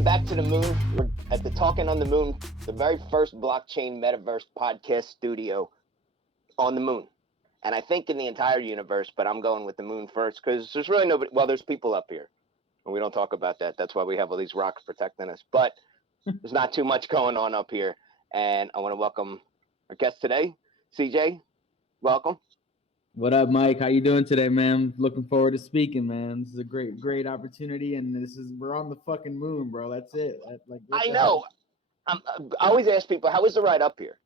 Welcome back to the moon. We're at the Talking on the Moon, the very first blockchain metaverse podcast studio on the moon. And I think in the entire universe, but I'm going with the moon first because there's really nobody. Well, there's people up here, and we don't talk about that. That's why we have all these rocks protecting us. But there's not too much going on up here. And I want to welcome our guest today, CJ. Welcome. What up, Mike? How you doing today, man? Looking forward to speaking, man. This is a great opportunity, and we're on the fucking moon, bro. That's it. I know. I always ask people, how was the ride up here?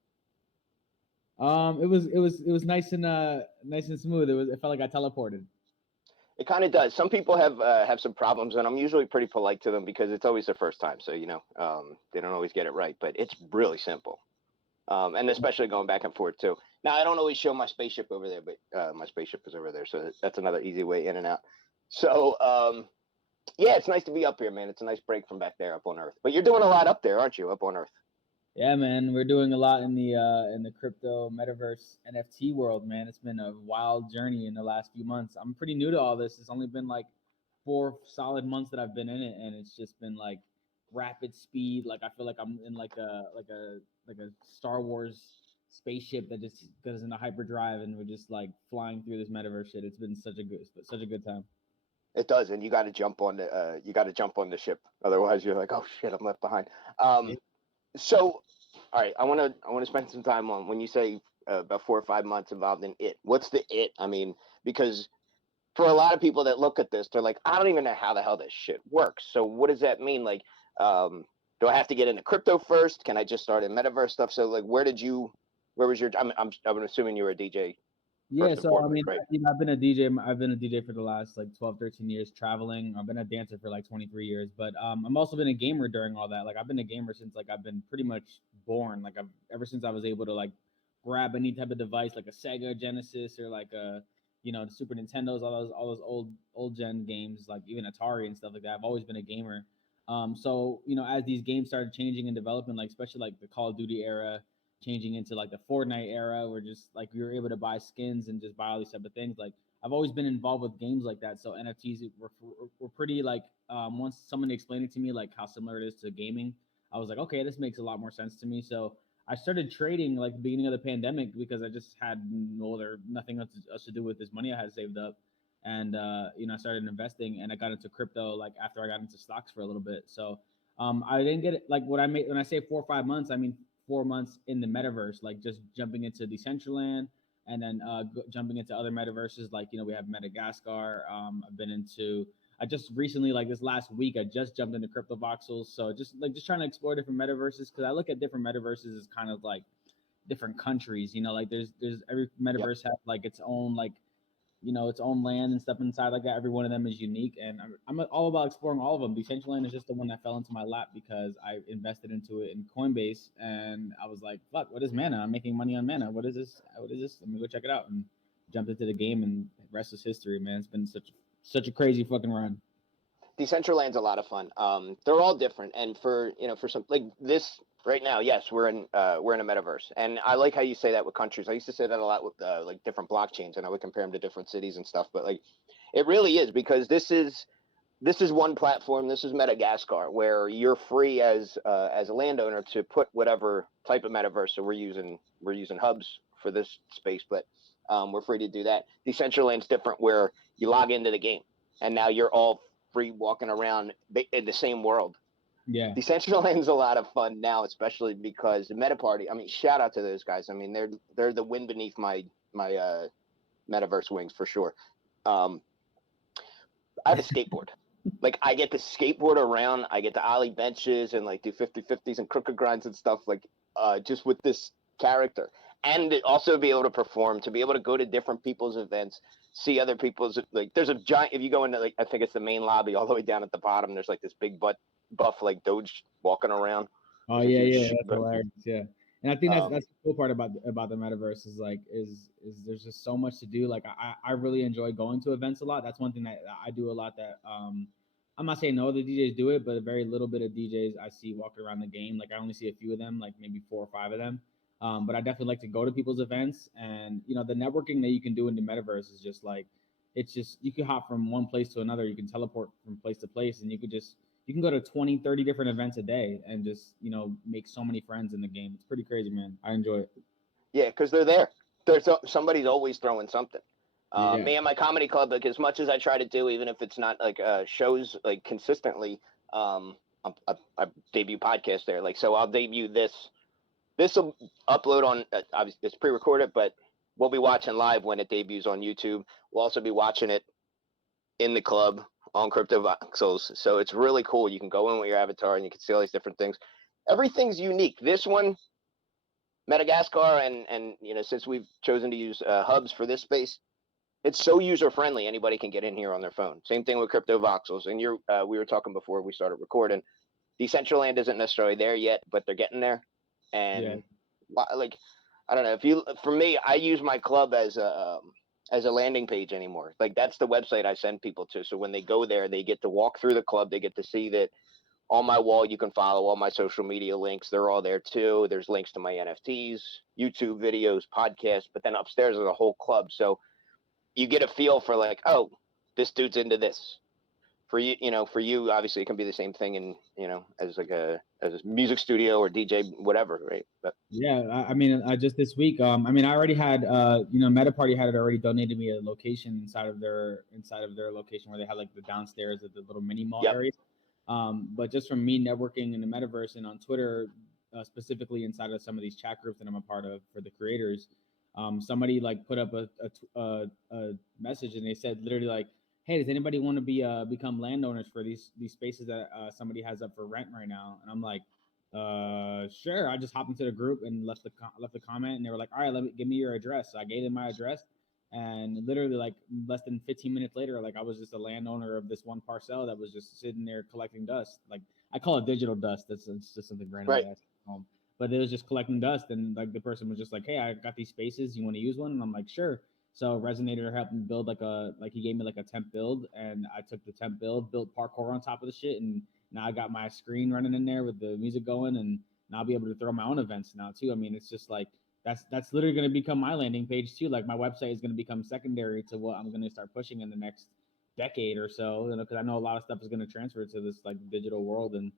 It was nice and smooth. It felt like I teleported. It kind of does. Some people have some problems, and I'm usually pretty polite to them because it's always their first time, so they don't always get it right. But it's really simple, and especially going back and forth too. Now, I don't always show my spaceship over there, but my spaceship is over there, so that's another easy way in and out. So, yeah, it's nice to be up here, man. It's a nice break from back there up on Earth. But you're doing a lot up there, aren't you, up on Earth? Yeah, man. We're doing a lot in the crypto metaverse NFT world, man. It's been a wild journey in the last few months. I'm pretty new to all this. It's only been like 4 solid months that I've been in it, and it's just been like rapid speed. Like I feel like I'm in like a Star Wars spaceship that just goes into hyperdrive, and we're just like flying through this metaverse shit. It's been such a good time. It does, and you got to jump on the ship, otherwise you're like, oh shit, I'm left behind. So, all right, I want to spend some time on when you say about 4 or 5 months involved in it. What's the it? I mean, because for a lot of people that look at this, they're like, I don't even know how the hell this shit works. So what does that mean? Like, do I have to get into crypto first? Can I just start in metaverse stuff? So like, where was your? I'm assuming you were a DJ. Yeah, so I mean, right? I've been a DJ. I've been a DJ for the last like 12, 13 years, traveling. I've been a dancer for like 23 years, but I'm also been a gamer during all that. Like I've been a gamer since like I've been pretty much born. Like ever since I was able to like grab any type of device, like a Sega Genesis or like a the Super Nintendos, all those old gen games, like even Atari and stuff like that. I've always been a gamer. So as these games started changing and developing, like especially like the Call of Duty era, changing into like the Fortnite era where just like we were able to buy skins and just buy all these type of things. Like I've always been involved with games like that. So NFTs were pretty like once someone explained it to me like how similar it is to gaming, I was like, okay, this makes a lot more sense to me. So I started trading like the beginning of the pandemic because I just had nothing else to do with this money I had saved up. And I started investing and I got into crypto like after I got into stocks for a little bit. So I didn't get it like what I made when I say 4 or 5 months, I mean 4 months in the metaverse, like just jumping into Decentraland and then jumping into other metaverses. Like, we have Madagascar. I just recently, like this last week, I just jumped into crypto voxels. So just trying to explore different metaverses. Cause I look at different metaverses as kind of like different countries, like there's every metaverse has like its own, like, its own land and stuff inside like that. Every one of them is unique, and I'm all about exploring all of them. Decentraland is just the one that fell into my lap because I invested into it in Coinbase, and I was like, "Fuck, what is Mana? I'm making money on Mana. What is this? What is this? Let me go check it out." And jumped into the game, and the rest is history, man. It's been such a crazy fucking run. Decentraland's a lot of fun. They're all different, and for some like this right now, yes, we're in a metaverse, and I like how you say that with countries. I used to say that a lot with like different blockchains, and I would compare them to different cities and stuff. But like, it really is because this is one platform. This is Madagascar, where you're free as a landowner to put whatever type of metaverse. So we're using hubs for this space, but we're free to do that. Decentraland's different, where you log into the game, and now you're all free walking around in the same world. Yeah. Decentraland's a lot of fun now, especially because the Meta Party. I mean, shout out to those guys. I mean, they're the wind beneath my metaverse wings for sure. I have a skateboard. Like I get to skateboard around. I get to ollie benches and like do 50-50s and crooked grinds and stuff like just with this character. And also be able to perform, to be able to go to different people's events, see other people's, like there's a giant, if you go into like, I think it's the main lobby all the way down at the bottom, there's like this big buff like Doge walking around. Oh yeah, that's hilarious. Yeah. And I think that's the cool part about the metaverse is like is there's just so much to do. Like I really enjoy going to events a lot. That's one thing that I do a lot that I'm not saying no other DJs do it, but a very little bit of DJs I see walking around the game. Like I only see a few of them, like maybe 4 or 5 of them. But I definitely like to go to people's events, and the networking that you can do in the metaverse is just like, it's just, you can hop from one place to another. You can teleport from place to place, and you could just, you can go to 20, 30 different events a day and just, make so many friends in the game. It's pretty crazy, man. I enjoy it. Yeah, because they're there. Somebody's always throwing something. Yeah. Me and my comedy club, like as much as I try to do, even if it's not like shows like consistently, I debut podcast there. Like so, I'll debut this. This will upload on. Obviously, it's pre-recorded, but we'll be watching live when it debuts on YouTube. We'll also be watching it in the club on Crypto Voxels. So it's really cool. You can go in with your avatar and you can see all these different things. Everything's unique. This one, Madagascar, and since we've chosen to use hubs for this space, it's so user friendly. Anybody can get in here on their phone. Same thing with Crypto Voxels. And we were talking before we started recording. Decentraland isn't necessarily there yet, but they're getting there. Yeah. And like, I don't know, for me, I use my club as a landing page anymore. Like that's the website I send people to. So when they go there, they get to walk through the club. They get to see that on my wall, you can follow all my social media links. They're all there too. There's links to my NFTs, YouTube videos, podcasts, but then upstairs is a whole club. So you get a feel for like, oh, this dude's into this. For you, obviously it can be the same thing in, as as a music studio or DJ, whatever, right? But Yeah, I mean, just this week, I already had, Meta Party had already donated me a location inside of their location where they had like the downstairs at the little mini mall yep, area. But just from me networking in the metaverse and on Twitter, specifically inside of some of these chat groups that I'm a part of for the creators, somebody like put up a message and they said literally like, "Hey, does anybody want to become landowners for these spaces that somebody has up for rent right now?" And I'm like, sure. I just hopped into the group and left the comment, and they were like, "All right, give me your address." So I gave them my address, and literally like less than 15 minutes later, like I was just a landowner of this one parcel that was just sitting there collecting dust. Like I call it digital dust. It's just something random. right. But it was just collecting dust, and like the person was just like, "Hey, I got these spaces. You want to use one?" And I'm like, "Sure." So Resonator helped me build he gave me like a temp build, and I took the temp build, built parkour on top of the shit, and now I got my screen running in there with the music going, and now I'll be able to throw my own events now too. I mean, it's just like that's literally going to become my landing page too. Like my website is going to become secondary to what I'm going to start pushing in the next decade or so. Because I know a lot of stuff is going to transfer to this like digital world. And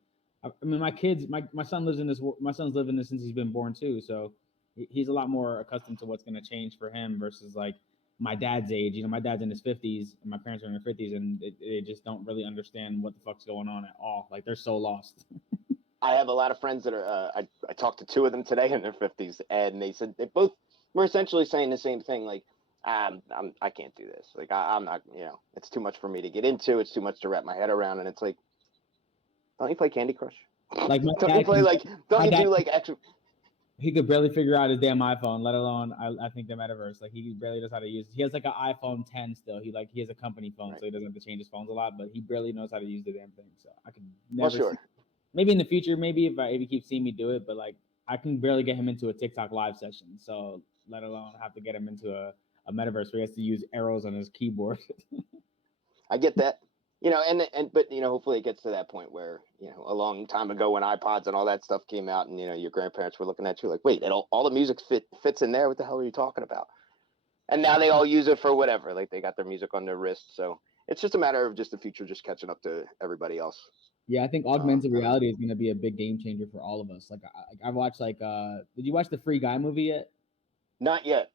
I mean, my son lives in this. My son's lived in this since he's been born too. So he's a lot more accustomed to what's going to change for him versus like my dad's age. My dad's in his 50s and my parents are in their 50s, and they just don't really understand what the fuck's going on at all. Like they're so lost. I have a lot of friends that are. I talked to two of them today in their 50s, and they said they both were essentially saying the same thing. Like, I can't do this. Like, I'm not. It's too much for me to get into. It's too much to wrap my head around. And it's like, don't you play Candy Crush? Like my don't dad you play can, like? Don't my you dad do like extra? he could barely figure out his damn iPhone, let alone I think the metaverse. Like he barely knows how to use it. He has like an iPhone 10 still. He has a company phone, Right. so he doesn't have to change his phones a lot, but he barely knows how to use the damn thing. So I could Well, never see. sure. Maybe in the future, maybe if he keeps seeing me do it, but like I can barely get him into a TikTok live session. So let alone have to get him into a metaverse where he has to use arrows on his keyboard. I get that. But hopefully it gets to that point where a long time ago when iPods and all that stuff came out, and your grandparents were looking at you like, wait, all the music fits in there. What the hell are you talking about? And now they all use it for whatever. Like they got their music on their wrist. So it's just a matter of just the future just catching up to everybody else. Yeah, I think augmented I don't know. reality is going to be a big game changer for all of us. Like I watched did you watch the Free Guy movie yet? Not yet.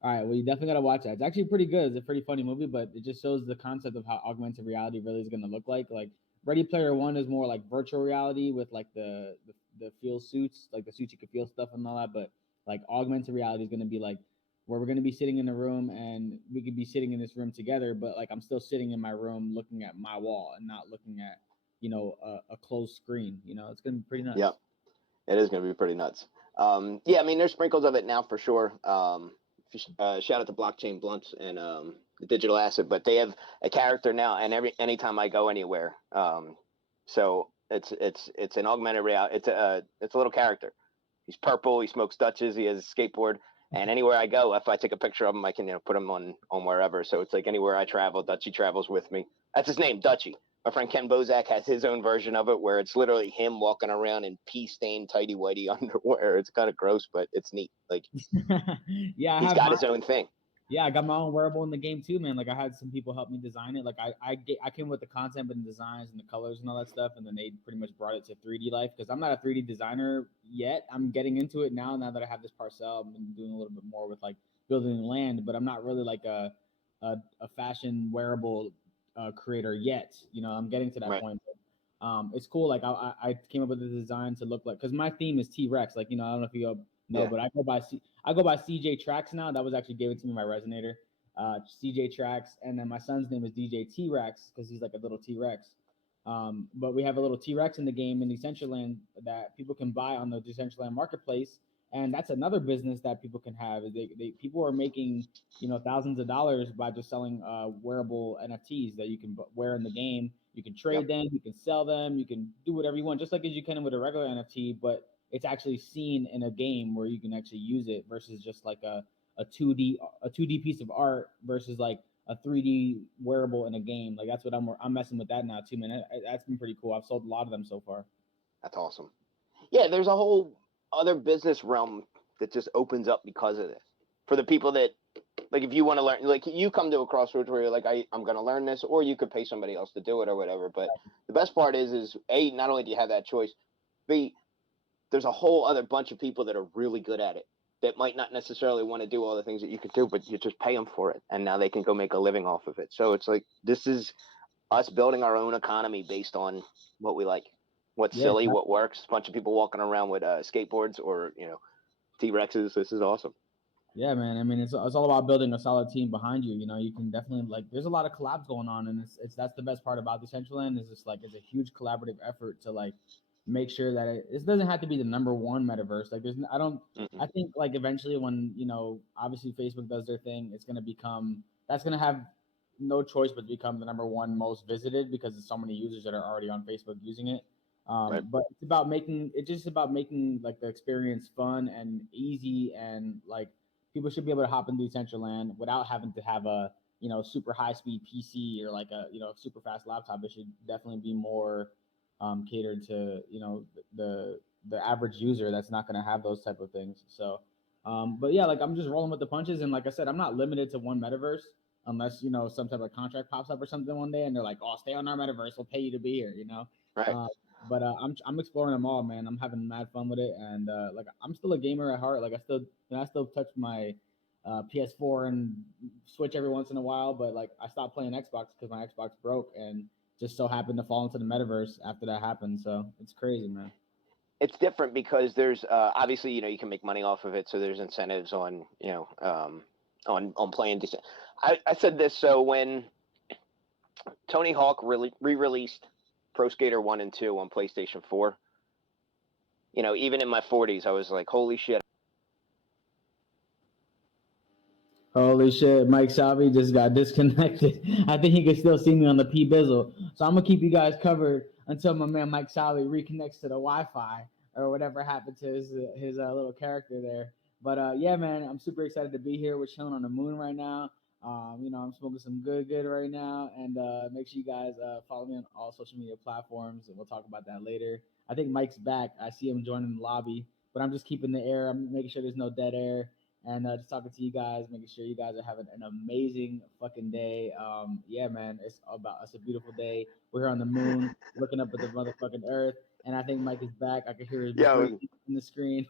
All right, well, you definitely gotta watch that. It's actually pretty good. It's a pretty funny movie, but it just shows the concept of how augmented reality really is gonna look like. Like Ready Player One is more like virtual reality with like the feel suits, like the suits you can feel stuff and all that. But like augmented reality is gonna be like where we're gonna be sitting in a room and we could be sitting in this room together, but like I'm still sitting in my room looking at my wall and not looking at a closed screen. It's gonna be pretty nuts. Yep. It is going to be pretty nuts. Yeah, I mean, there's sprinkles of it now for sure. Shout out to Blockchain Blunts and the Digital Asset, but they have a character now, and anytime I go anywhere, so it's an augmented reality. It's a little character. He's purple. He smokes Dutches. He has a skateboard, and anywhere I go, if I take a picture of him, I can put him on wherever. So it's like anywhere I travel, Dutchie travels with me. That's his name, Dutchie. My friend Ken Bozak has his own version of it where it's literally him walking around in pea-stained tighty-whitey underwear. It's kind of gross, but it's neat. Like Yeah, I he's have got mine. his own thing. Yeah, I got my own wearable in the game too, man. Like I had some people help me design it. Like I came with the concept and designs and the colors and all that stuff, and then they pretty much brought it to 3D life because I'm not a 3D designer yet. I'm getting into it now. Now that I have this parcel, I've been doing a little bit more with like building land, but I'm not really like a fashion wearable creator yet. You know, I'm getting to that Right. point. But, it's cool. Like I came up with a design to look like because my theme is T-Rex. Like I don't know if you know, Yeah. but I go by CJ Trax now. That was actually given to me by Resonator. CJ Trax, and then my son's name is DJ T-Rex because he's like a little T-Rex. But we have a little T-Rex in the game in Decentraland that people can buy on the Decentraland marketplace, and that's another business that people can have. People are making thousands of dollars by just selling wearable NFTs that you can wear in the game. You can Yep. trade them, you can sell them, you can do whatever you want, just like as you can with a regular NFT, but it's actually seen in a game where you can actually use it versus just like a 2D piece of art versus like a 3D wearable in a game. Like that's what I'm messing with that now too, man. That's been pretty cool. I've sold a lot of them so far. That's awesome. Yeah, there's a whole other business realm that just opens up because of this. For the people that, like, if you want to learn, like, you come to a crossroads where you're like, I'm going to learn this, or you could pay somebody else to do it or whatever. But the best part is A, not only do you have that choice, B, there's a whole other bunch of people that are really good at it that might not necessarily want to do all the things that you could do, but you just pay them for it. And now they can go make a living off of it. So it's like, this is us building our own economy based on what we like, what's Yeah, silly, what works. A bunch of people walking around with skateboards or T-Rexes. This is awesome. yeah, man. I mean, it's all about building a solid team behind you. You can definitely like. There's a lot of collabs going on, and it's that's the best part about Decentraland is just like it's a huge collaborative effort to like make sure that it doesn't have to be the number one metaverse. Like, I don't. Mm-mm. I think like eventually when obviously Facebook does their thing, it's gonna become that's gonna have no choice but to become the number one most visited because there's so many users that are already on Facebook using it. Right. But it's just about making like the experience fun and easy and like people should be able to hop into Decentraland without having to have a super high speed PC or like a super fast laptop. It should definitely be more catered to the average user that's not going to have those type of things. So, but yeah, like I'm just rolling with the punches, and like I said, I'm not limited to one metaverse unless some type of contract pops up or something one day, and they're like, "Oh, stay on our metaverse, we'll pay you to be here," Right. Uh, but I'm exploring them all, man. I'm having mad fun with it, and like I'm still a gamer at heart. Like I still touch my PS4 and Switch every once in a while, but like I stopped playing Xbox because my Xbox broke, and just so happened to fall into the metaverse after that happened. So it's crazy, man. It's different because there's obviously you can make money off of it, so there's incentives on on playing decent. I said this, so when Tony Hawk really re-released Pro Skater 1 and 2 on PlayStation 4, even in my 40s, I was like, holy shit. Holy shit, Mike Salvi just got disconnected. I think he can still see me on the P Bizzle. So I'm gonna keep you guys covered until my man Mike Salvi reconnects to the Wi-Fi or whatever happened to his little character there. But yeah, man, I'm super excited to be here. We're chilling on the moon right now. I'm smoking some good right now, and make sure you guys follow me on all social media platforms, and we'll talk about that later. I think Mike's back. I see him joining the lobby, but I'm just keeping the air. I'm making sure there's no dead air and just talking to you guys, making sure you guys are having an amazing fucking day. Yeah, man, it's a beautiful day. We're here on the moon, looking up at the motherfucking earth, and I think Mike is back. I can hear his Yo, breathing in the screen.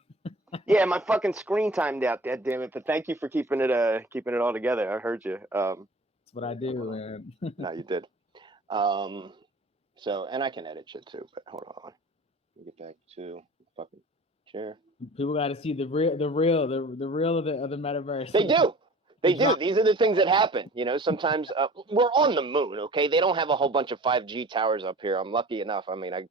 yeah, my fucking screen timed out, god damn it. But thank you for keeping it all together. I heard you. That's what I Hold do, on. man. No, you did. Um, so, and I can edit shit too, but hold on. Let me get back to the fucking chair. People got to see the real of the metaverse. They do. The They do. drop. These are the things that happen. Sometimes we're on the moon. Okay, they don't have a whole bunch of 5G towers up here. I'm lucky enough. I mean, I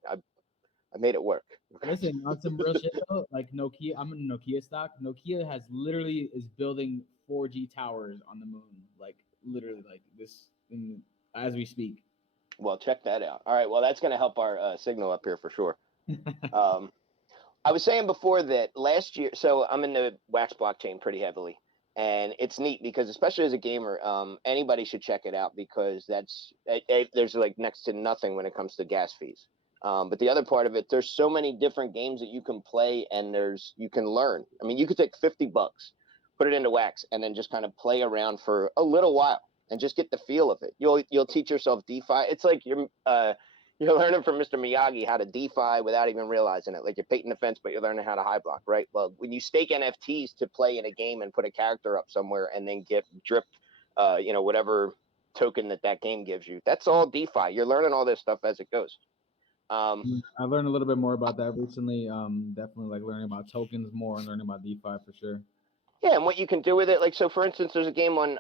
made it work. Okay? Listen, on some real shit though, like Nokia, I'm in Nokia stock. Nokia has literally is building 4G towers on the moon, like literally, like this as we speak. Well, check that out. All right. Well, that's going to help our signal up here for sure. Um, I was saying before that last year, so I'm in the Wax blockchain pretty heavily, and it's neat because especially as a gamer, anybody should check it out because there's like next to nothing when it comes to gas fees. But the other part of it, there's so many different games that you can play, and you can learn. I mean, you could take $50 put it into Wax, and then just kind of play around for a little while and just get the feel of it. You'll teach yourself DeFi. It's like you're learning from Mr. Miyagi how to DeFi without even realizing it. Like you're painting the fence, but you're learning how to high block, right? Well, when you stake NFTs to play in a game and put a character up somewhere and then get dripped, whatever token that game gives you, that's all DeFi. You're learning all this stuff as it goes. I learned a little bit more about that recently. Definitely like learning about tokens more and learning about DeFi for sure. Yeah, and what you can do with it, like, so for instance, there's a game on,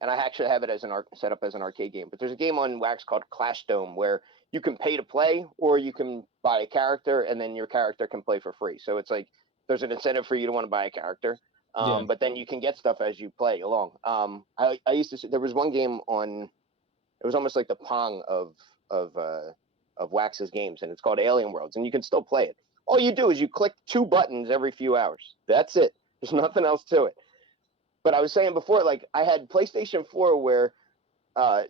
and I actually have it as set up as an arcade game, but there's a game on Wax called Clash Dome where you can pay to play, or you can buy a character, and then your character can play for free. So it's like there's an incentive for you to want to buy a character, but then you can get stuff as you play along. I used to there was one game on, it was almost like the Pong of Wax's games, and it's called Alien Worlds, and you can still play it. All you do is you click 2 buttons every few hours. That's it. There's nothing else to it. But I was saying before, like, I had PlayStation 4 where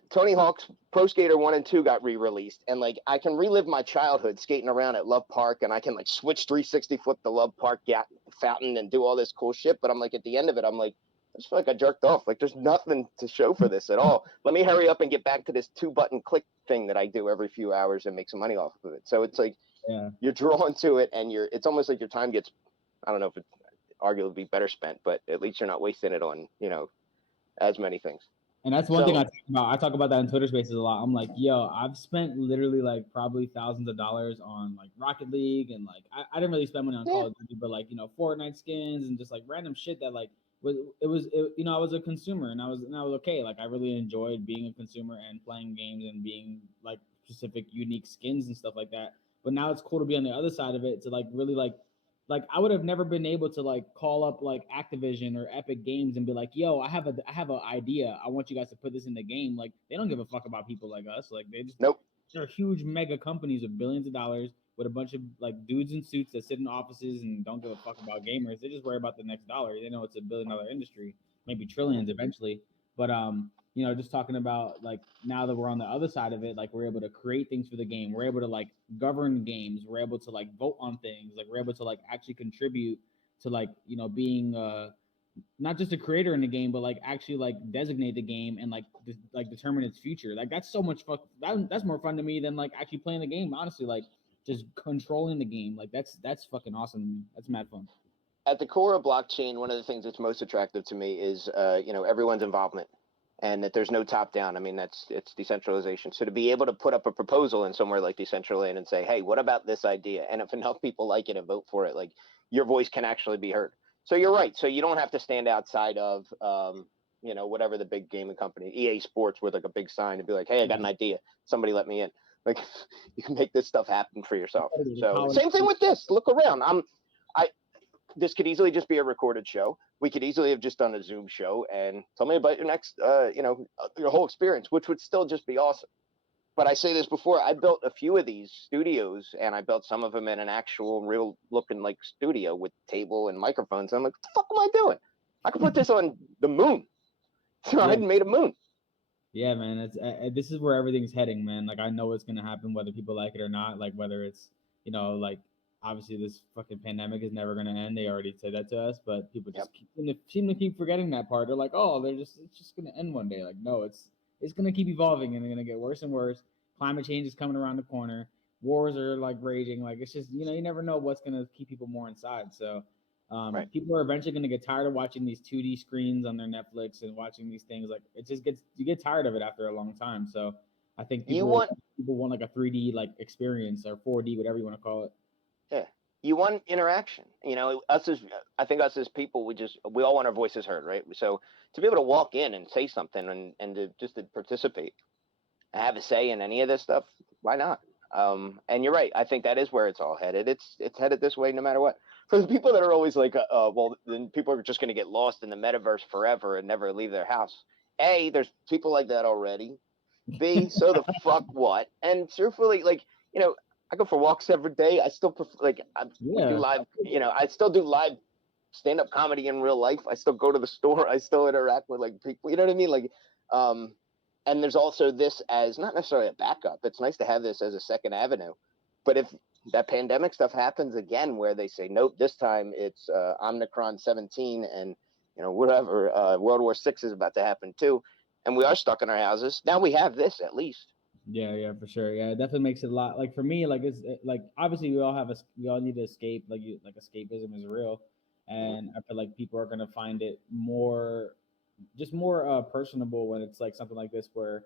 Tony Hawk's Pro Skater 1 and 2 got re-released, and like I can relive my childhood skating around at Love Park, and I can like switch 360 flip the Love Park fountain and do all this cool shit. But I'm like, at the end of it, I'm like, I just feel like I jerked off. Like, there's nothing to show for this at all. Let me hurry up and get back to this 2-button click thing that I do every few hours and make some money off of it. So it's like you're drawn to it, and it's almost like your time gets, I don't know if it's arguably better spent, but at least you're not wasting it on, as many things. And that's one thing I talk about. I talk about that in Twitter Spaces a lot. I'm like, yo, I've spent literally like probably thousands of dollars on like Rocket League, and like I didn't really spend money on Call of Duty, but like Fortnite skins and just like random shit that like I was a consumer, and I was okay. Like I really enjoyed being a consumer and playing games and being like specific unique skins and stuff like that. But now it's cool to be on the other side of it, to like really like I would have never been able to like call up like Activision or Epic Games and be like, yo, I have an idea. I want you guys to put this in the game. Like they don't give a fuck about people like us. Like they just They're huge mega companies with billions of dollars with a bunch of like dudes in suits that sit in offices and don't give a fuck about gamers. They just worry about the next dollar. They know it's $1 billion industry, maybe trillions eventually. But just talking about like now that we're on the other side of it, like we're able to create things for the game. We're able to like govern games. We're able to like vote on things. Like we're able to like actually contribute to like, being not just a creator in the game, but like actually like designate the game and like determine its future. Like that's so much fun. That's more fun to me than like actually playing the game. Honestly, like just controlling the game. Like that's fucking awesome to me. That's mad fun. At the core of blockchain, one of the things that's most attractive to me is everyone's involvement, and that there's no top down. I mean, it's decentralization. So to be able to put up a proposal in somewhere like Decentraland and say, hey, what about this idea? And if enough people like it and vote for it, like your voice can actually be heard. So you're right. So you don't have to stand outside of, whatever the big gaming company, EA Sports, with like a big sign and be like, hey, I got an idea. Somebody let me in. Like you can make this stuff happen for yourself. So same thing with this. Look around. This could easily just be a recorded show. We could easily have just done a Zoom show and tell me about your next, your whole experience, which would still just be awesome. But I say this before, I built a few of these studios, and I built some of them in an actual real looking like studio with table and microphones. I'm like, what the fuck am I doing? I could put this on the moon. So I hadn't made a moon. Yeah, man. This is where everything's heading, man. Like I know it's gonna happen whether people like it or not. Like whether it's like obviously this fucking pandemic is never gonna end. They already said that to us, but people just seem to keep forgetting that part. They're like, oh, it's just gonna end one day. Like no, it's gonna keep evolving and they're gonna get worse and worse. Climate change is coming around the corner. Wars are like raging. Like it's just you never know what's gonna keep people more inside. So people are eventually gonna get tired of watching these 2D screens on their Netflix and watching these things. Like it just you get tired of it after a long time. So I think people want like a 3D like experience or 4D, whatever you want to call it. Yeah. You want interaction. I think us as people, we all want our voices heard, right? So to be able to walk in and say something and to participate and have a say in any of this stuff, why not? And you're right. I think that is where it's all headed. It's headed this way no matter what. For the people that are always like, well, then people are just going to get lost in the metaverse forever and never leave their house. A, there's people like that already. B, so the fuck what? And truthfully, like, I go for walks every day. I still prefer, like, we do live, I still do live stand-up comedy in real life. I still go to the store. I still interact with, like, people. You know what I mean? Like, and there's also this as not necessarily a backup. It's nice to have this as a second avenue. But if that pandemic stuff happens again where they say, nope, this time it's Omicron 17 and, whatever. World War VI is about to happen too, and we are stuck in our houses. Now we have this at least. Yeah, for sure. Yeah, it definitely makes it a lot. Like for me, like like obviously we all need to escape. Like escapism is real, Mm-hmm. and I feel like people are gonna find it more, just more personable when it's like something like this where,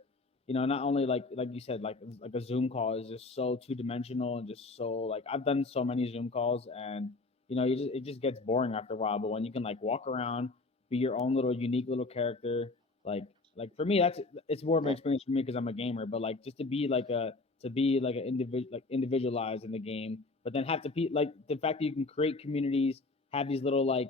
not only like you said, like a Zoom call is just so two dimensional and just so like I've done so many Zoom calls, and it just gets boring after a while. But when you can like walk around, be your own little unique little character, like for me it's more of an Yeah. experience for me because I'm a gamer, but like just to be like an individual, like individualized in the game, but then have to be like the fact that you can create communities, have these little like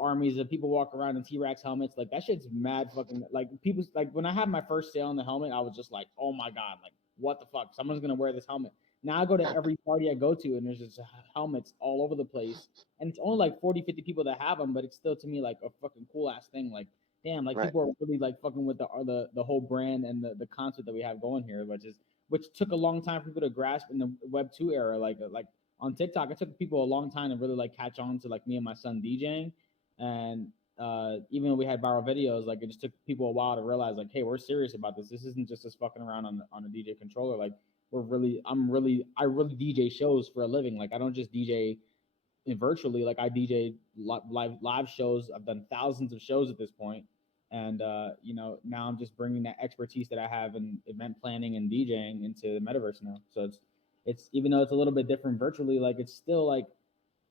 armies of people walk around in T-Rex helmets, like that shit's mad fucking, like people, like when I had my first sale on the helmet, I was just like, oh my god, like what the fuck, someone's gonna wear this helmet. Now I go to every party I go to and there's just helmets all over the place, and it's only like 40-50 people that have them, but it's still to me like a fucking cool ass thing. Like damn, like Right. people are really like fucking with the whole brand and the concept that we have going here, which took a long time for people to grasp in the Web 2 era. Like on TikTok, it took people a long time to really like catch on to like me and my son DJing, and even though we had viral videos, like it just took people a while to realize like, hey, we're serious about this. This isn't just us fucking around on a DJ controller. Like I really DJ shows for a living. Like I don't just DJ virtually. Like I DJ live shows. I've done thousands of shows at this point, and now I'm just bringing that expertise that I have in event planning and DJing into the metaverse now. So it's even though it's a little bit different virtually, like it's still like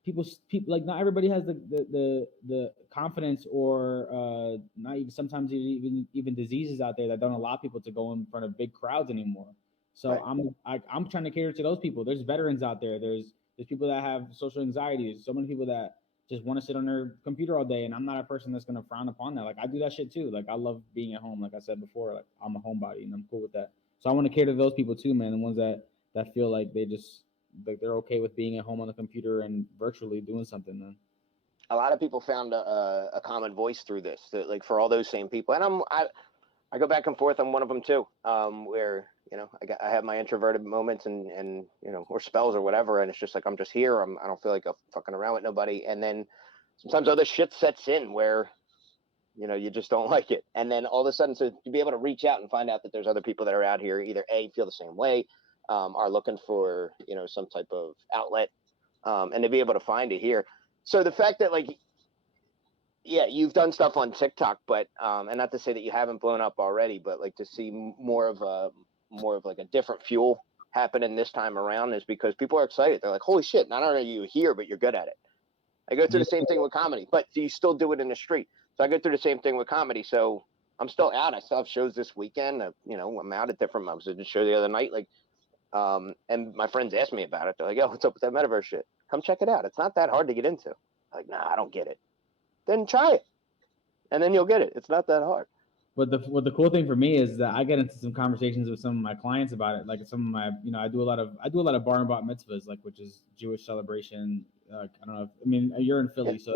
people like not everybody has the confidence or not even sometimes even diseases out there that don't allow people to go in front of big crowds anymore. So Right. I'm trying to cater to those people. There's veterans out there. There's people that have social anxiety. There's so many people that just want to sit on their computer all day, and I'm not a person that's gonna frown upon that. Like I do that shit too. Like I love being at home. Like I said before, like I'm a homebody and I'm cool with that. So I want to cater to those people too, man. The ones that feel like they just like they're okay with being at home on the computer and virtually doing something. Then A lot of people found a common voice through this, that, like for all those same people, and I go back and forth. I'm one of them too, where I have my introverted moments and or spells or whatever, and it's just like I'm just here. I don't feel like I'm fucking around with nobody, and then sometimes other shit sets in where you just don't like it, and then all of a sudden, so to be able to reach out and find out that there's other people that are out here, either feel the same way, are looking for some type of outlet, and to be able to find it here. So the fact that, like, yeah, you've done stuff on TikTok, but and not to say that you haven't blown up already, but like to see more of like a different fuel happening this time around is because people are excited. They're like, holy shit, not only are you here, but you're good at it. I go through yeah, the same thing with comedy, but do you still do it in the street? So I go through the same thing with comedy. So I'm still out. I still have shows this weekend. I'm out at different. I was at a show the other night, like, and my friends asked me about it. They're like, "Yo, what's up with that metaverse shit? Come check it out. It's not that hard to get into." I'm like, nah, I don't get it. Then try it, and then you'll get it. It's not that hard. but the cool thing for me is that I get into some conversations with some of my clients about it. Like some of my, I do a lot of bar and bat mitzvahs, like which is Jewish celebration. I don't know. I mean, you're in Yeah, Philly, so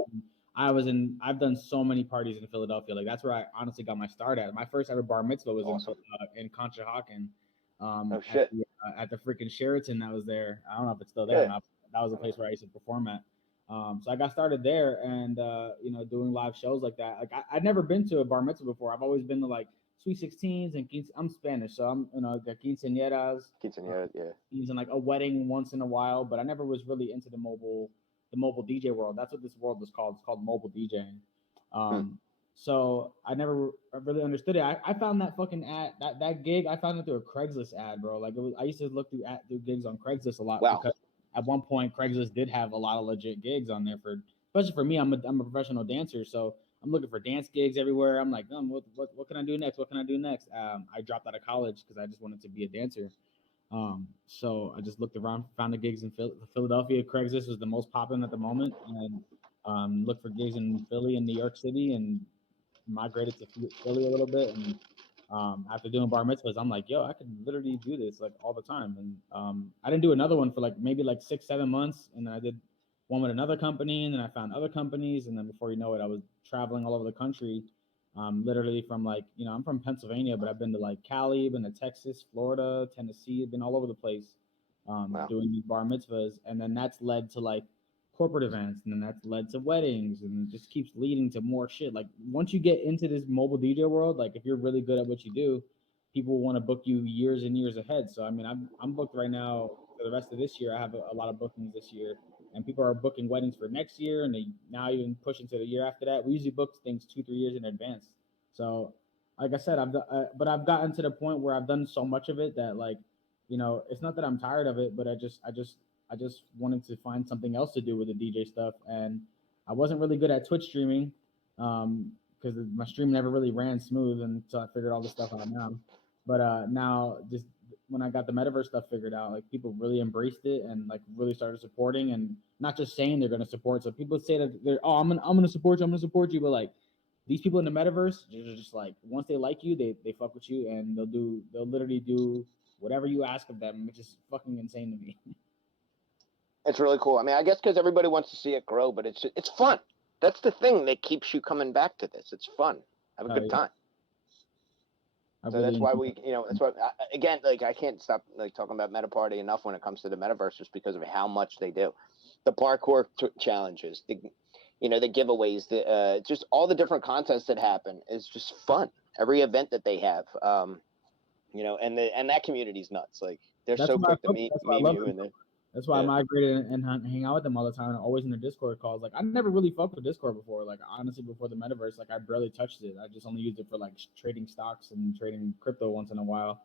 I've done so many parties in Philadelphia. Like that's where I honestly got my start at. My first ever bar mitzvah was awesome. in Conshohocken, Oh shit. at the freaking Sheraton that was there. I don't know if it's still there or Yeah. not. That was a place where I used to perform at. So I got started there, and doing live shows like that. Like I'd never been to a bar mitzvah before. I've always been to like sweet 16s and I'm Spanish, so I'm the quinceañeras, Quinceañera, yeah. and like a wedding once in a while. But I never was really into the mobile DJ world. That's what this world is called. It's called mobile DJing. Hmm. So I never really understood it. I found that fucking ad, that gig. I found it through a Craigslist ad, bro. Like I used to look through gigs on Craigslist a lot Wow. because at one point Craigslist did have a lot of legit gigs on there especially for me. I'm a professional dancer, so I'm looking for dance gigs everywhere. I'm like, what can I do next? What can I do next? I dropped out of college because I just wanted to be a dancer. So I just looked around, found the gigs in Philadelphia. Craigslist was the most popular at the moment, and looked for gigs in Philly and New York City, and migrated to Philly a little bit. And after doing bar mitzvahs, I'm like, yo, I could literally do this like all the time. And I didn't do another one for like maybe like 6-7 months, and then I did one with another company, and then I found other companies, and then before you know it, I was traveling all over the country. Literally from like, I'm from Pennsylvania, but I've been to like Cali, been to Texas, Florida, Tennessee, been all over the place, Wow. doing these bar mitzvahs. And then that's led to like corporate events, and then that's led to weddings, and it just keeps leading to more shit. Like once you get into this mobile DJ world, like if you're really good at what you do, people want to book you years and years ahead. So I mean, I'm booked right now for the rest of this year. I have a lot of bookings this year, and people are booking weddings for next year, and they now even push into the year after that. We usually book things 2-3 years in advance. So, like I said, but I've gotten to the point where I've done so much of it that like, it's not that I'm tired of it, but I just wanted to find something else to do with the DJ stuff, and I wasn't really good at Twitch streaming, because my stream never really ran smooth until I figured all this stuff out now. But now, just when I got the metaverse stuff figured out, like people really embraced it and like really started supporting, and not just saying they're going to support. So people say that I'm gonna support you, I'm gonna support you, but like these people in the metaverse, they're just like once they like you, they fuck with you, and they'll literally do whatever you ask of them, which is fucking insane to me. It's really cool. I mean, I guess because everybody wants to see it grow, but it's fun. That's the thing that keeps you coming back to this. It's fun. Have a good Yeah. time. I So really that's why enjoy that's why again, like I can't stop like talking about Meta Party enough when it comes to the metaverse, just because of how much they do. The parkour challenges, the giveaways, just all the different contests that happen is just fun. Every event that they have, and that community's nuts. Like they're That's so why I quick to fuck, that's why I meme love you them. and they, That's why I yeah. migrated and hang out with them all the time, and always in the Discord calls. Like I never really fucked with Discord before. Like honestly, before the metaverse, like I barely touched it. I just only used it for like trading stocks and trading crypto once in a while.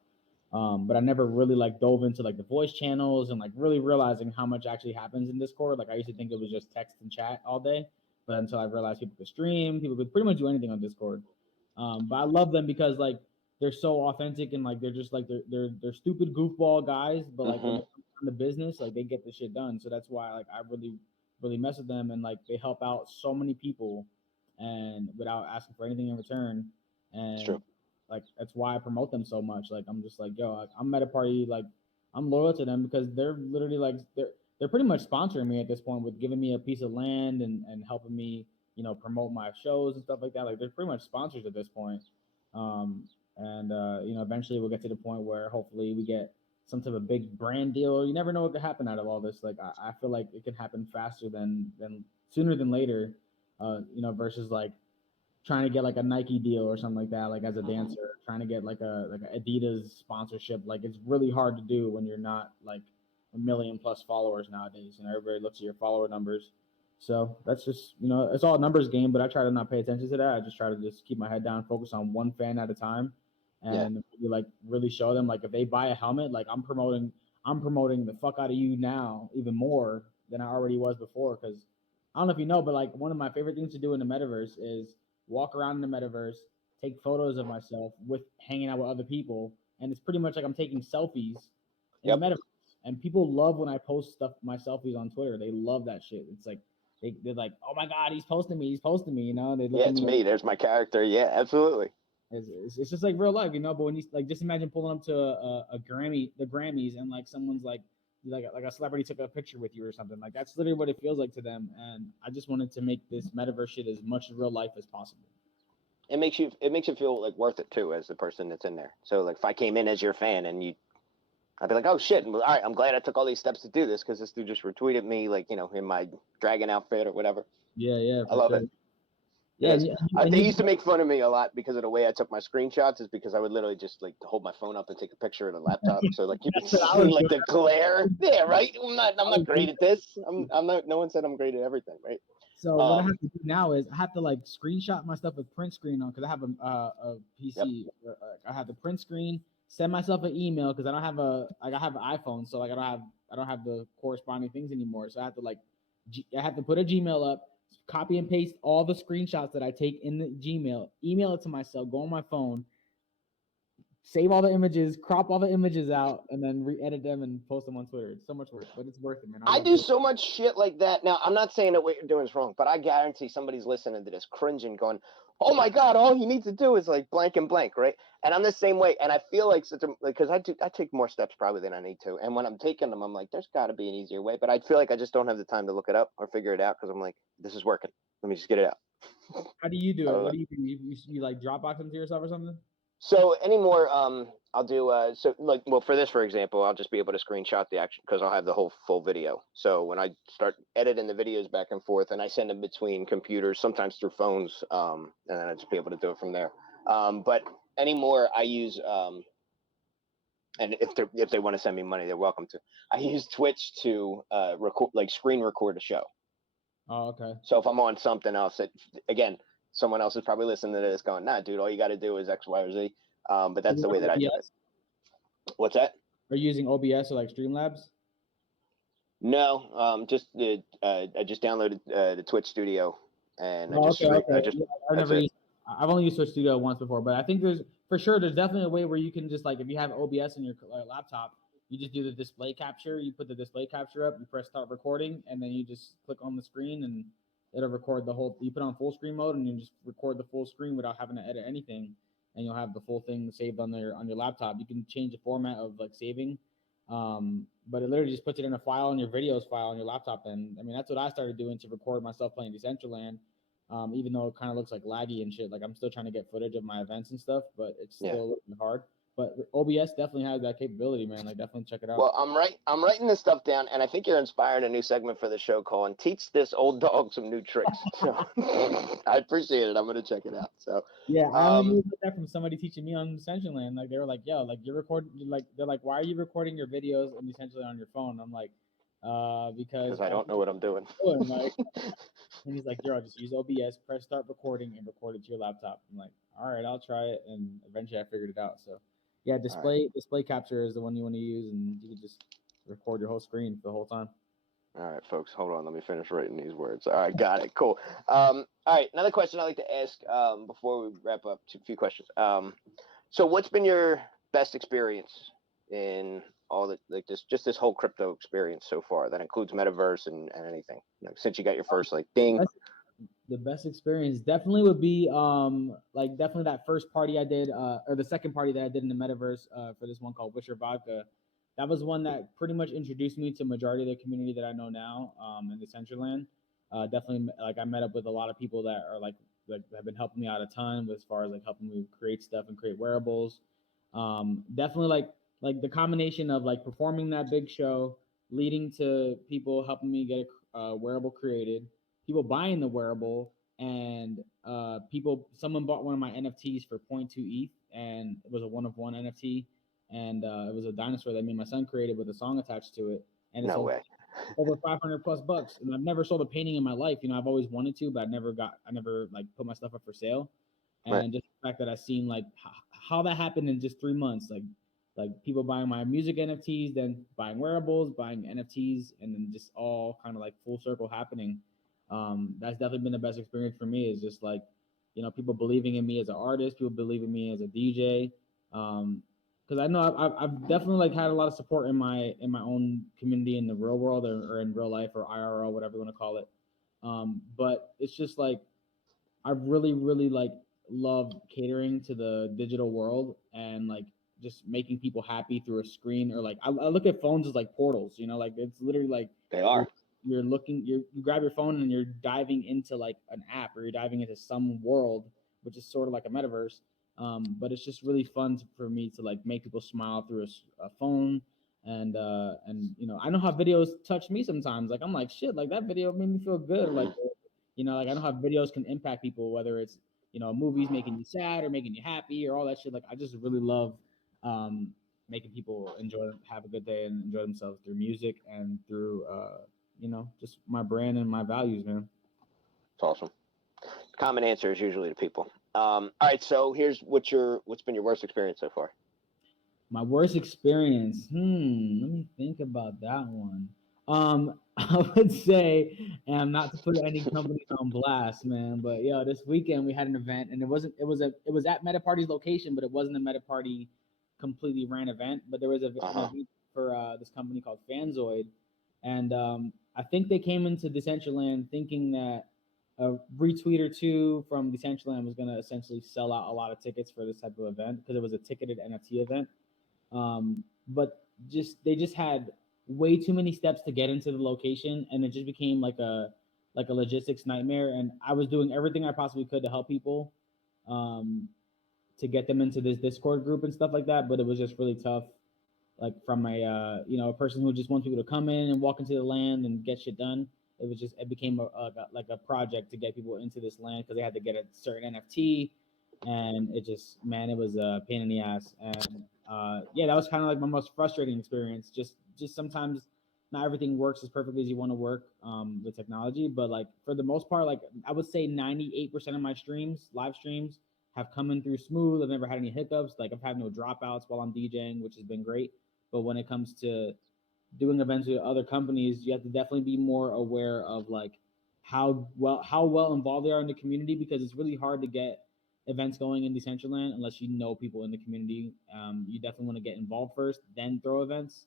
But I never really like dove into like the voice channels and like really realizing how much actually happens in Discord. Like I used to think it was just text and chat all day, but until I realized people could stream, people could pretty much do anything on Discord. But I love them because like they're so authentic, and like they're just like they're stupid goofball guys, but like when Mm-hmm. it comes down to business, like they get the shit done. So that's why like I really mess with them, and like they help out so many people and without asking for anything in return. It's true. And like that's why I promote them so much. Like I'm just like, yo, like, I'm at a party, like I'm loyal to them because they're literally like they're pretty much sponsoring me at this point with giving me a piece of land and helping me, promote my shows and stuff like that. Like they're pretty much sponsors at this point. Um, and eventually we'll get to the point where hopefully we get some type of big brand deal. You never know what could happen out of all this. Like I feel like it could happen faster than sooner than later. Versus like trying to get like a Nike deal or something like that, like as a dancer, trying to get like a Adidas sponsorship. Like it's really hard to do when you're not like a million plus followers nowadays. Everybody looks at your follower numbers. So that's just it's all a numbers game, but I try to not pay attention to that. I just try to just keep my head down, focus on one fan at a time, Yeah. and like really show them like if they buy a helmet, like I'm promoting the fuck out of you now even more than I already was before. Because I don't know if you know, but like one of my favorite things to do in the metaverse is walk around in the metaverse, take photos of myself with hanging out with other people, and it's pretty much like I'm taking selfies in the Yep. metaverse. And people love when I post stuff, my selfies on Twitter. They love that shit. It's like they're like, oh my god, he's posting me, he's posting me. They look Yeah, at it's me. me. There's my character. Yeah, absolutely. It's just like real life, But when you like, just imagine pulling up to a Grammy, the Grammys, and like someone's like a celebrity took a picture with you or something. Like that's literally what it feels like to them. And I just wanted to make this metaverse shit as much real life as possible. It makes you feel like worth it too as the person that's in there. So like if I came in as your fan and I'd be like, oh shit, all right, I'm glad I took all these steps to do this because this dude just retweeted me like in my dragon outfit or whatever. Yeah, I for love sure. it. It Yeah, is. and They you used to make fun of me a lot because of the way I took my screenshots. Is because I would literally just like hold my phone up and take a picture of the laptop, so like you would that's what I see was like doing. the glare. Yeah, right. I'm I not was doing great at this. I'm not. No one said I'm great at everything, right? So what I Um. have to do now is I have to like screenshot my stuff with print screen on because I have a Yep. PC. I have the print screen. Send myself an email because I don't have I have an iPhone, so like I don't have the corresponding things anymore. So I have to like I have to put a Gmail up, copy and paste all the screenshots that I take in the Gmail, email it to myself, go on my phone, save all the images, crop all the images out, and then re-edit them and post them on Twitter. It's so much work, but it's worth it, man. I I love do doing so much shit like that. Now, I'm not saying that what you're doing is wrong, but I guarantee somebody's listening to this cringing, going, "Oh my god, all you need to do is like blank and blank, right?" And I'm the same way, and I feel like such a because I take more steps probably than I need to, and when I'm taking them, I'm like, "There's got to be an easier way," but I feel like I just don't have the time to look it up or figure it out because I'm like, "This is working. Let me just get it out." How do you do it? Uh, What do you do? You like Dropbox them to yourself or something? So anymore, I'll do so like well for this for example, I'll just be able to screenshot the action because I'll have the whole full video. So when I start editing the videos back and forth, and I send them between computers, sometimes through phones, and then I just be able to do it from there. But anymore, I use and if they want to send me money, they're welcome to. I use Twitch to record like screen record a show. Oh, okay. So if I'm on something else, again, someone else is probably listening to this going, nah, dude, all you got to do is X, Y, or Z. But that's the way that I do it. What's that? Are you using OBS or like Streamlabs? No, just I just downloaded the Twitch Studio and I just Okay. I've only used Twitch Studio once before, but I think there's definitely a way where you can just like if you have OBS in your laptop, you just do the display capture. You put the display capture up, you press start recording, and then you just click on the screen and it'll record the whole. You put on full screen mode and you just record the full screen without having to edit anything, and you'll have the full thing saved on your laptop. You can change the format of like saving. But it literally just puts it in a file in your videos file on your laptop. And I mean, that's what I started doing to record myself playing Decentraland. Even though it kind of looks like laggy and shit, like I'm still trying to get footage of my events and stuff, but it's still a little bit hard. But OBS definitely has that capability, man. Like definitely check it out. Well, I'm writing this stuff down, and I think you're inspiring a new segment for the show called "Teach This Old Dog Some New Tricks." So I appreciate it. I'm gonna check it out. So yeah, I only heard that from somebody teaching me on Decentraland. Like they were like, "Yo, like you're recording." Like they're like, "Why are you recording your videos in Decentraland on your phone?" I'm like, because I don't know what I'm doing. Like, and he's like, "Yo, just use OBS, press start recording, and record it to your laptop." I'm like, "All right, I'll try it." And eventually, I figured it out. So, yeah, display capture is the one you want to use, and you can just record your whole screen for the whole time. All right, folks, hold on. Let me finish writing these words. All right, got it. Cool. All right, another question I like to ask before we wrap up. A few questions. So, what's been your best experience in all the like just this whole crypto experience so far? That includes metaverse and anything. Like, since you got your first like ding. The best experience definitely would be like definitely that first party I did or the second party that I did in the metaverse for this one called Wisher Vodka. That was one that pretty much introduced me to majority of the community that I know now in the Decentraland. Definitely like I met up with a lot of people that are like have been helping me out a ton as far as like helping me create stuff and create wearables. Definitely like the combination of like performing that big show, leading to people helping me get a wearable created, people buying the wearable, and someone bought one of my NFTs for 0.2 ETH, and it was a one of one NFT, and it was a dinosaur that me and my son created with a song attached to it, and it's No way. over 500 plus bucks. And I've never sold a painting in my life. You know, I've always wanted to, but I never like put my stuff up for sale. And Right. just the fact that I've seen like how that happened in just 3 months, like people buying my music NFTs, then buying wearables, buying NFTs, and then just all kind of like full circle happening. That's definitely been the best experience for me. Is just like, you know, people believing in me as an artist, people believing in me as a DJ. Because I know I've definitely like had a lot of support in my own community in the real world or in real life or IRL, whatever you want to call it. But it's just like I really like love catering to the digital world and like just making people happy through a screen or like I look at phones as like portals, you know, like it's literally like They are. you're looking you grab your phone and you're diving into like an app or you're diving into some world, which is sort of like a metaverse. But it's just really fun for me to like make people smile through a phone. And you know, I know how videos touch me sometimes. Like I'm like shit, like that video made me feel good. Like, you know, like I know how videos can impact people, whether it's, you know, movies making you sad or making you happy or all that shit. Like I just really love making people have a good day and enjoy themselves through music and through you know, just my brand and my values, man. It's awesome. Common answer is usually to people. All right, so here's what's been your worst experience so far? My worst experience. Let me think about that one. I would say, and not to put any companies on blast, man, but yo, this weekend we had an event, and it was at Meta Party's location, but it wasn't a Meta Party completely ran event, but there was an event for this company called Fanzoid, and I think they came into Decentraland thinking that a retweet or two from Decentraland was going to essentially sell out a lot of tickets for this type of event because it was a ticketed NFT event. But they just had way too many steps to get into the location, and it just became like a logistics nightmare. And I was doing everything I possibly could to help people, to get them into this Discord group and stuff like that, but it was just really tough. Like from a a person who just wants people to come in and walk into the land and get shit done. It became like a project to get people into this land because they had to get a certain NFT, and it just, man, it was a pain in the ass. And yeah, that was kind of like my most frustrating experience. Just sometimes not everything works as perfectly as you want to work with technology, but like for the most part, like I would say 98% of my live streams, have come in through smooth. I've never had any hiccups. Like I've had no dropouts while I'm DJing, which has been great. But when it comes to doing events with other companies, you have to definitely be more aware of like how well involved they are in the community, because it's really hard to get events going in Decentraland unless you know people in the community. You definitely want to get involved first, then throw events,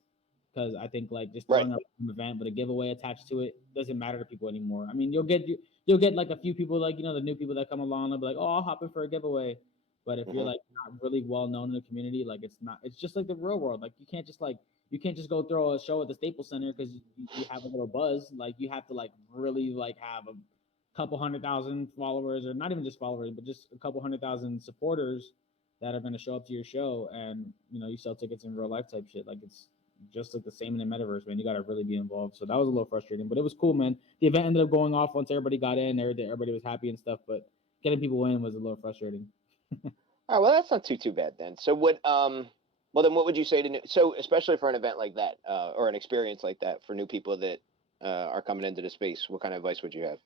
because I think like just Right. throwing up an event but a giveaway attached to it doesn't matter to people anymore. I mean, you'll get like a few people, like the new people that come along, they'll be like, oh, I'll hop in for a giveaway. But if you're Mm-hmm. like not really well known in the community, like it's just like the real world. Like you can't just go throw a show at the Staples Center because you have a little buzz. Like you have to like really like have a couple 100,000 followers, or not even just followers, but just a couple 100,000 supporters that are going to show up to your show, and you sell tickets in real life type shit. Like it's just like the same in the metaverse, man. You got to really be involved. So that was a little frustrating, but it was cool, man. The event ended up going off once everybody got in. Everybody was happy and stuff, but getting people in was a little frustrating. All right, well, that's not too bad then. So well then what would you say to so especially for an event like that, or an experience like that for new people that are coming into the space, what kind of advice would you have?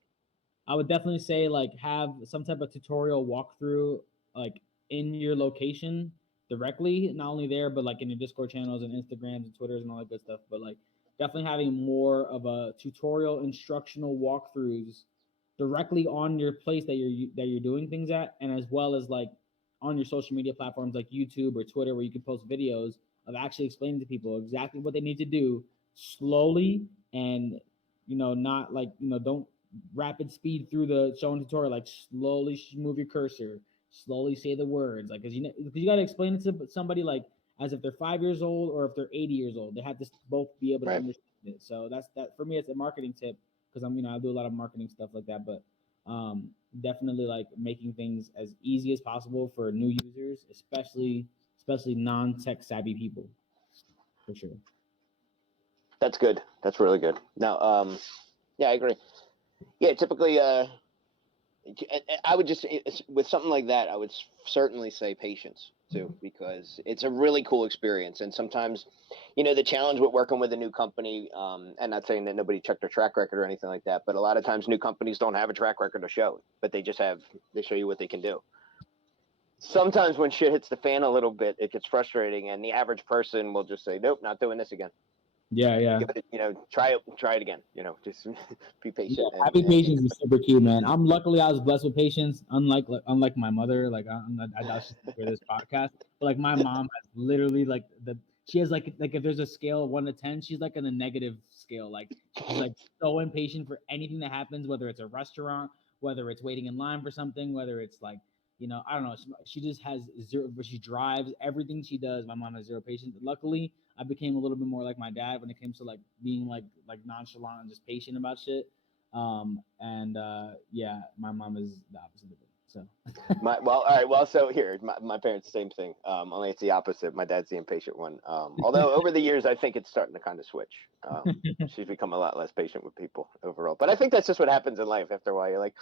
I would definitely say like have some type of tutorial walkthrough like in your location directly, not only there but like in your Discord channels and Instagrams and Twitters and all that good stuff. But like definitely having more of a tutorial instructional walkthroughs directly on your place that you're doing things at, and as well as like on your social media platforms like YouTube or Twitter, where you can post videos of actually explaining to people exactly what they need to do slowly, and not like don't rapid speed through the show and tutorial. Like slowly move your cursor, slowly say the words, like because you got to explain it to somebody like as if they're 5 years old or if they're 80 years old. They have to both be able to Right. understand it. So that for me. It's a marketing tip, because I do a lot of marketing stuff like that. But definitely like making things as easy as possible for new users, especially non-tech savvy people, for sure. That's good. That's really good. Now, yeah, I agree. Yeah, typically, I would just with something like that, I would certainly say patience too, because it's a really cool experience. And sometimes, the challenge with working with a new company, and not saying that nobody checked their track record or anything like that, but a lot of times new companies don't have a track record to show, but they show you what they can do. Sometimes when shit hits the fan a little bit, it gets frustrating, and the average person will just say, "Nope, not doing this again." Yeah. Give it, try it again. Just be Yeah, patient having and patience is super key, man. I was blessed with patience, unlike my mother. Like I doubt she's for this podcast, but like my mom has literally like she has like if there's a scale of 1 to 10, she's like in a negative scale. Like she's like so impatient for anything that happens, whether it's a restaurant, whether it's waiting in line for something, whether it's like I don't know. She just has zero. But she drives everything she does. My mom has zero patience. Luckily, I became a little bit more like my dad when it comes to like being like nonchalant and just patient about shit. And yeah, my mom is the opposite of it. So all right, well, so here, my parents, same thing. Only it's the opposite. My dad's the impatient one. Although over the years, I think it's starting to kind of switch. She's become a lot less patient with people overall. But I think that's just what happens in life. After a while, you're like,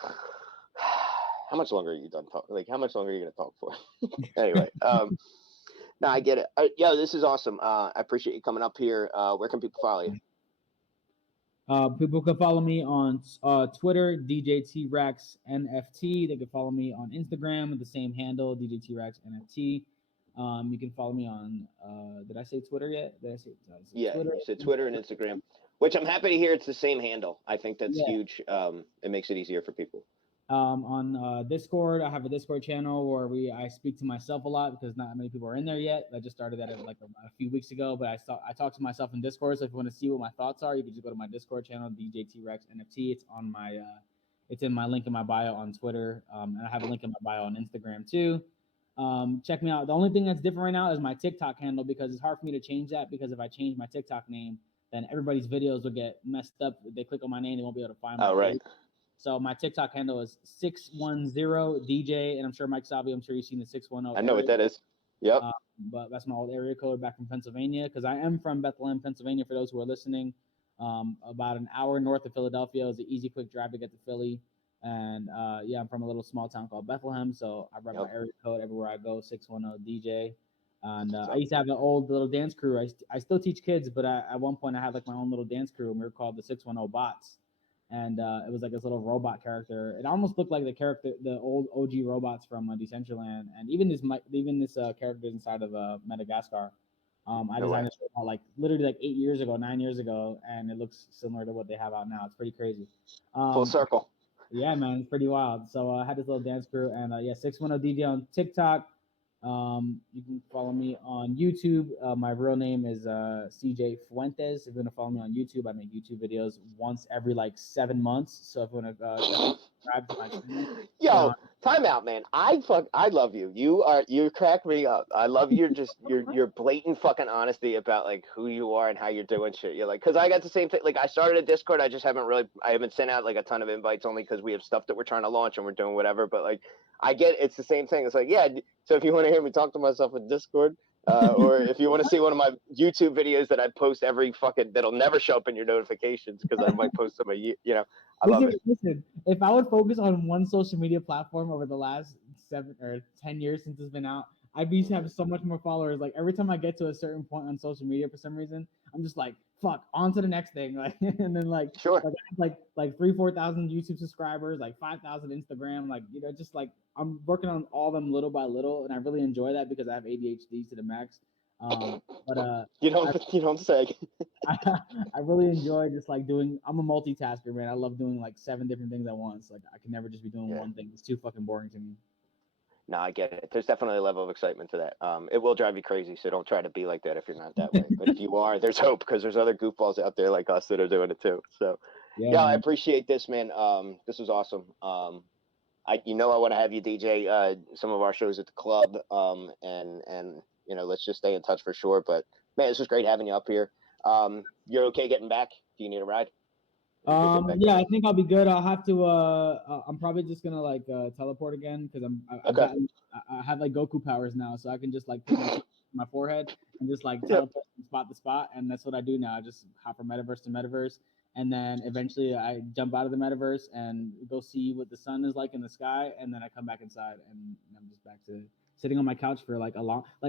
how much longer are you done talking? Like, how much longer are you gonna talk for? Anyway, no, I get it. Yo, this is awesome. I appreciate you coming up here. Where can people follow you? People can follow me on Twitter, DJ Trax NFT. They can follow me on Instagram with the same handle, DJ Trax NFT. You can follow me on. Did I say Twitter yet? Did I say Yeah, Twitter? you said Twitter and Instagram, which I'm happy to hear it's the same handle. I think that's Yeah. huge. It makes it easier for people. On Discord, I have a Discord channel where I speak to myself a lot because not many people are in there yet. I just started that like a few weeks ago, but I talk to myself in Discord. So if you want to see what my thoughts are, you can just go to my Discord channel, DJ Trax NFT. It's on my it's in my link in my bio on Twitter, and I have a link in my bio on Instagram too. Check me out. The only thing that's different right now is my TikTok handle, because it's hard for me to change that, because if I change my TikTok name, then everybody's videos will get messed up. If they click on my name, they won't be able to find my Oh, right. page. So my TikTok handle is 610DJ, and I'm sure Mike Salvi, I'm sure you've seen the 610 I know area. what that is. Yep. But that's my old area code back from Pennsylvania, because I am from Bethlehem, Pennsylvania, for those who are listening. About an hour north of Philadelphia. It was an easy, quick drive to get to Philly. And yeah, I'm from a little small town called Bethlehem, so I rep my area code everywhere I go, 610 DJ. And I used to have an old little dance crew. I still teach kids, but at one point I had like my own little dance crew, and we were called the 610 Bots. And it was like this little robot character. It almost looked like the old OG robots from Decentraland, and even this character inside of Madagascar. I designed it like literally like 8 years ago, 9 years ago, and it looks similar to what they have out now. It's pretty crazy. Full circle. Yeah, man, it's pretty wild. So I had this little dance crew, and yeah, 610 DJ on TikTok. You can follow me on YouTube. My real name is CJ Fuentes. If you want to follow me on YouTube, I make YouTube videos once every like 7 months. So if you want to subscribe to my channel. Yo, time out, man. I love you. You crack me up. I love your blatant fucking honesty about like who you are and how you're doing shit. You're like, cause I got the same thing. Like I started a Discord. I haven't sent out like a ton of invites only because we have stuff that we're trying to launch and we're doing whatever. But like, I get it's the same thing. It's like, yeah. So if you want to hear me talk to myself in Discord, or if you want to see one of my YouTube videos that I post that'll never show up in your notifications because I might post them I love it. Listen, if I would focus on one social media platform over the last 7 or 10 years since it's been out, I'd be to have so much more followers. Like every time I get to a certain point on social media for some reason, I'm just like, fuck, on to the next thing. Like, and then like, sure, like 3,000-4,000 YouTube subscribers, like 5,000 Instagram, like just like I'm working on all of them little by little, and I really enjoy that because I have ADHD to the max. But you don't say. I really enjoy just like I'm a multitasker, man. I love doing like 7 different things at once. Like I can never just be doing one thing. It's too fucking boring to me. No, I get it. There's definitely a level of excitement to that. It will drive you crazy, so don't try to be like that if you're not that way. But if you are, there's hope because there's other goofballs out there like us that are doing it too. So yeah, I appreciate this, man. This was awesome. I want to have you DJ some of our shows at the club. And let's just stay in touch for sure. But man, this was great having you up here. You're okay getting back? Do you need a ride? Yeah, I think I'll be good. I'll have to. I'm probably just gonna like teleport again because I have like Goku powers now, so I can just like put my forehead and just like teleport from spot to spot, and that's what I do now. I just hop from metaverse to metaverse, and then eventually I jump out of the metaverse and go see what the sun is like in the sky, and then I come back inside, and I'm just back to sitting on my couch for like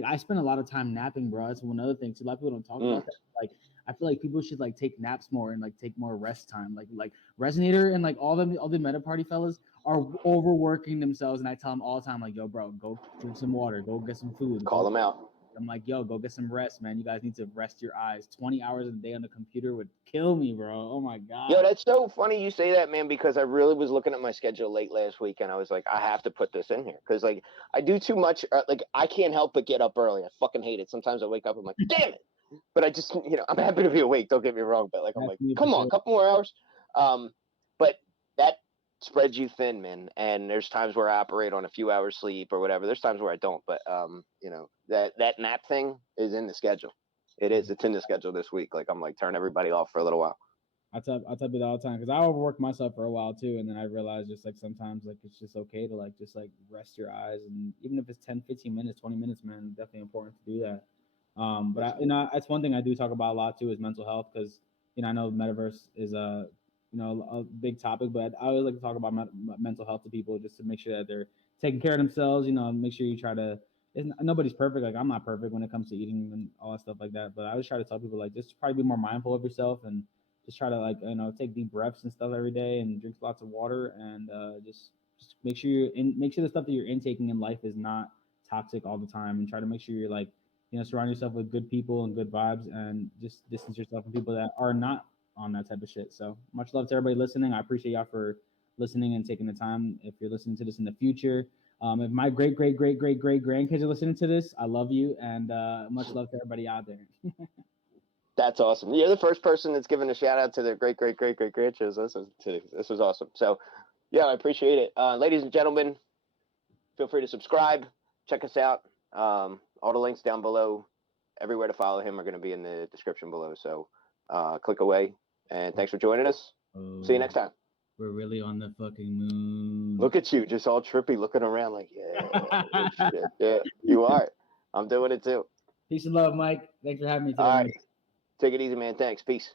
I spend a lot of time napping, bro. That's one other thing. So a lot of people don't talk about that. Like I feel like people should like take naps more and like take more rest time. Like Resonator and like all the meta party fellas are overworking themselves, and I tell them all the time, like, yo, bro, go drink some water, go get some food. Call them out. I'm like, yo, go get some rest, man. You guys need to rest your eyes. 20 hours a day on the computer would kill me, bro. Oh my god. Yo, that's so funny you say that, man, because I really was looking at my schedule late last week, and I was like, I have to put this in here because like I do too much. Like I can't help but get up early. I fucking hate it. Sometimes I wake up, I'm like, damn it. But I just, I'm happy to be awake. Don't get me wrong, but like I'm like, come on, a couple more hours. But that spreads you thin, man. And there's times where I operate on a few hours sleep or whatever. There's times where I don't, but that nap thing is in the schedule. It is. It's in the schedule this week. Like I'm like turn everybody off for a little while. I tell you that all the time because I overworked myself for a while too, and then I realized just like sometimes like it's just okay to like just like rest your eyes, and even if it's 10, 15 minutes, 20 minutes, man, definitely important to do that. But that's one thing I do talk about a lot too is mental health because I know metaverse is a big topic, but I always like to talk about mental health to people just to make sure that they're taking care of themselves. Make sure you try to. Nobody's perfect. Like I'm not perfect when it comes to eating and all that stuff like that. But I always try to tell people like just try to be more mindful of yourself and just try to like take deep breaths and stuff every day and drink lots of water and just make sure make sure the stuff that you're intaking in life is not toxic all the time, and try to make sure you're like surround yourself with good people and good vibes and just distance yourself from people that are not on that type of shit. So much love to everybody listening. I appreciate y'all for listening and taking the time. If you're listening to this in the future, if my great grandkids are listening to this, I love you, and much love to everybody out there. That's awesome. You're the first person that's given a shout out to their great grandkids. This was awesome. So yeah, I appreciate it. Ladies and gentlemen, feel free to subscribe. Check us out. All the links down below, everywhere to follow him are going to be in the description below. So click away, and thanks for joining us. See you next time. We're really on the fucking moon. Look at you, just all trippy, looking around like, oh, shit. Yeah, you are. I'm doing it too. Peace and love, Mike. Thanks for having me today. All Man. right. Take it easy, man. Thanks. Peace.